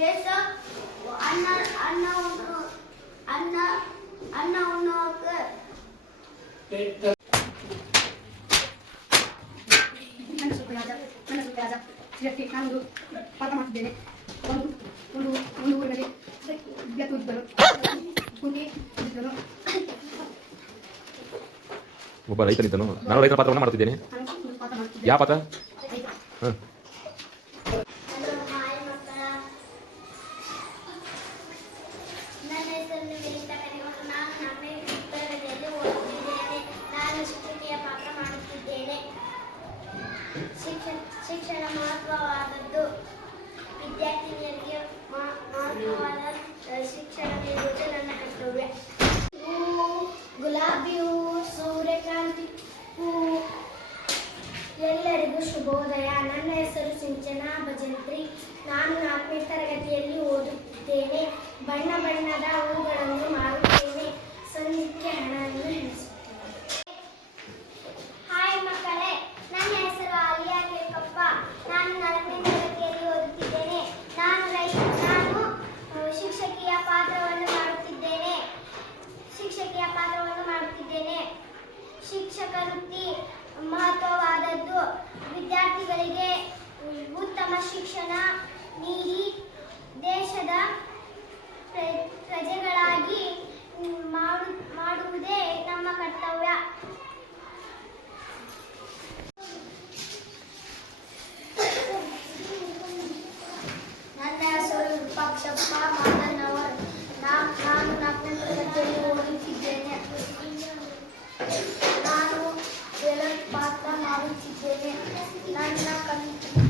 ದೇಶ ಅನ್ನ ಅನ್ನ ಅನ್ನ ಅನ್ನ ಉಣ್ಣೋಕೆ ನನ್ನ ಸ್ವಲ್ಪ ರಾಜ ಇದಕ್ಕೆ ನಾನು ಪಾಠ ಮಾಡ್ತಿದ್ದೇನೆ. ಒಂದು ಊರಿನಲ್ಲಿ ಇದ್ದರು ಒಬ್ಬ ರೈತನಿದ್ದನು. ನಾನು ರೈತರ ಪಾತ್ರವನ್ನು ಮಾಡುತ್ತಿದ್ದೇನೆ. ಯಾವ ಪಾತ್ರ? ಹಾಂ, ಶಿಕ್ಷಣ ಮಹತ್ವವಾದದ್ದು. ವಿದ್ಯಾರ್ಥಿನಿಯರಿಗೆ ಮಹತ್ವವಾದ ಶಿಕ್ಷಣ ನೀಡುವುದು ನನ್ನ ಕರ್ತವ್ಯ. ಗುಲಾಬಿ ಹೂವು, ಸೂರ್ಯಕಾಂತಿ ಹೂವು. ಎಲ್ಲರಿಗೂ ಶುಭೋದಯ. ನನ್ನ ಹೆಸರು ಸಿಂಚನಾ ಭಜಂತ್ರಿ. ನಾನು 4ನೇ ತರಗತಿಯಲ್ಲಿ ಓದುತ್ತಿದ್ದೇನೆ. ಬಣ್ಣ ಬಣ್ಣದ ಹೂಗಳನ್ನು ಮಾರುತ್ತೇನೆ. ಸಂಖ್ಯೆ ಹಣವನ್ನು ಎಣಿಸುತ್ತೇನೆ. ಹಾಯ್ ಮಕ್ಕಳೇ, ನನ್ನ ಹೆಸರು ಆಲಿಯಾ ಕೇಕಪ್ಪ. ನಾನು 4ನೇ ತರಗತಿಯಲ್ಲಿ ಓದುತ್ತಿದ್ದೇನೆ. ನಾನು ಶಿಕ್ಷಕಿಯ ಪಾತ್ರವನ್ನು ಮಾಡುತ್ತಿದ್ದೇನೆ. ಶಿಕ್ಷಕ ವೃತ್ತಿ ಮಹತ್ವವಾದದ್ದು. ವಿದ್ಯಾರ್ಥಿಗಳಿಗೆ ಉತ್ತಮ ಶಿಕ್ಷಣ ನೀಡಿ ದೇಶದ ಪ್ರಜೆಗಳಾಗಿ ಮಾಡುವುದೇ ನಮ್ಮ ಕರ್ತವ್ಯ. ನನ್ನ ಹೆಸರು ವಿರೂಪಾಕ್ಷಪ್ಪ ಮಾದನವರ್. ನಾನು 4ನೇ ತರಗತಿಯಲ್ಲಿ ಓದುತ್ತಿದ್ದೇನೆ. ನಾನು ಪಾತ್ರ ಮಾಡುತ್ತಿದ್ದೇನೆ.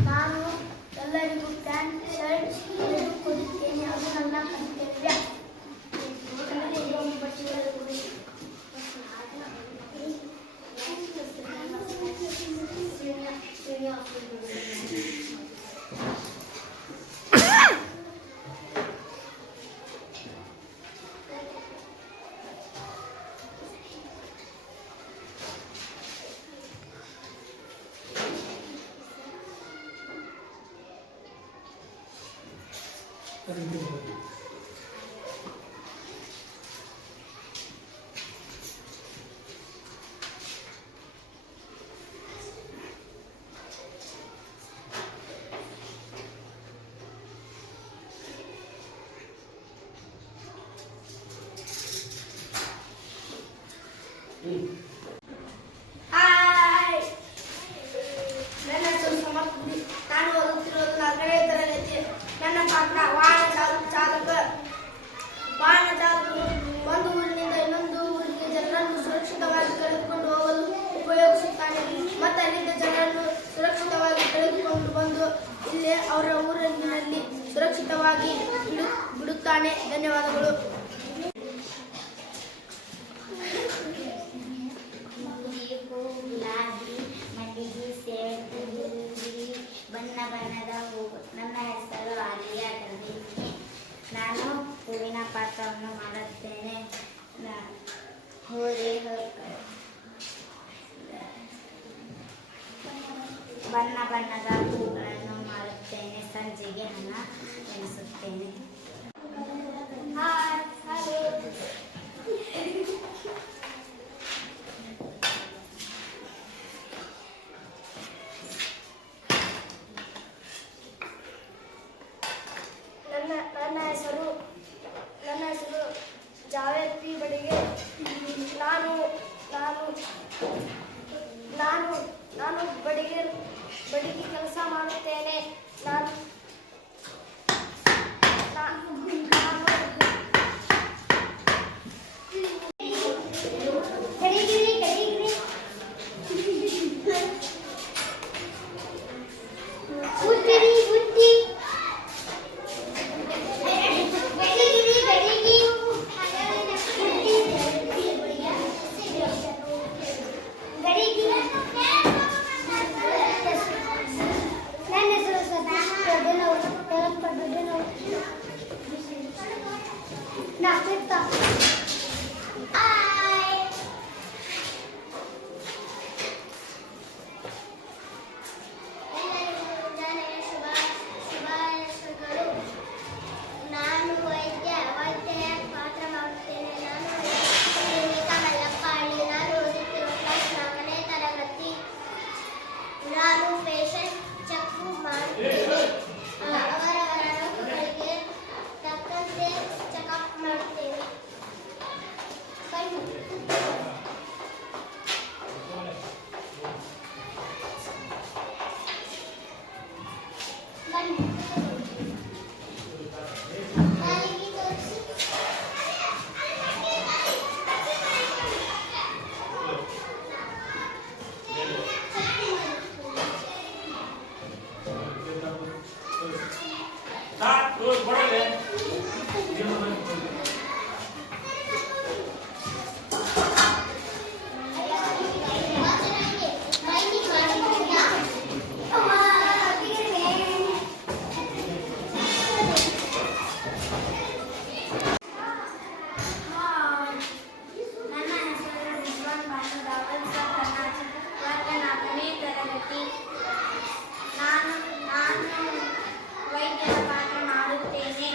ನಾನು ಎಲ್ಲರಿಗೂ ಪ್ಯಾಂಟ್ ಶರ್ಟ್ ಕೊಡುತ್ತೇನೆ. ಅದು ನನ್ನ ಕರ್ತವ್ಯ. ಹಾಯ್, ನನ್ನ ಹೆಸರು ಸಮರ್ಥಿ. ನಾನು ಓದುತ್ತಿರೋದು 4ನೇ ತರಗತಿ. ನನ್ನ ಪಾತ್ರ ವಾಹನ ಚಾಲಕ. ಒಂದು ಊರಿನಿಂದ ಇನ್ನೊಂದು ಊರಿಗೆ ಜನರನ್ನು ಸುರಕ್ಷಿತವಾಗಿ ಕರೆದುಕೊಂಡು ಹೋಗಲು ಉಪಯೋಗಿಸುತ್ತಾನೆ. ಮತ್ತು ಅಲ್ಲಿದ್ದ ಜನರನ್ನು ಸುರಕ್ಷಿತವಾಗಿ ಕರೆದುಕೊಂಡು ಬಂದು ಇಲ್ಲಿ ಅವರ ಊರಿನಲ್ಲಿ ಸುರಕ್ಷಿತವಾಗಿ ಬಿಡುತ್ತಾನೆ. ಧನ್ಯವಾದಗಳು. ಗುಲಾಬಿ, ಮಲ್ಲಿಗೆ, ಸೇವಂತಿಗೆ, ಬಣ್ಣ ಬಣ್ಣದ ಹೂವು. ನನ್ನ ಹೆಸರು ಆಲಿಯಾ ಧರ್ಮೀನಿ. ನಾನು ಹೂವಿನ ಪಾತ್ರವನ್ನು ಮಾಡುತ್ತೇನೆ. ಬಣ್ಣ ಬಣ್ಣದ ಹೂಗಳನ್ನು ಮಾರುತ್ತೇನೆ. ಸಂಜೆಗೆ ಹಣ ಎಣಿಸುತ್ತೇನೆ. ನನ್ನ ಹೆಸರು ಜಾವೇದ್ ಪಿ ಬಡಿಗೆ. ನಾನು ಬಡಿಗೆ ಕೆಲಸ ಮಾಡುತ್ತೇನೆ. ನನ್ನ ಹೆಸರು ರಿಜ್ವಾನ್ ಬಾನು ದಾವಲ್ ಸರ್ ಕರ್ನಾಟಕ ಇವಾಗ 4ನೇ ತರಗತಿ. ನಾನು ವೈದ್ಯರ ಪಾತ್ರ ಮಾಡುತ್ತೇನೆ.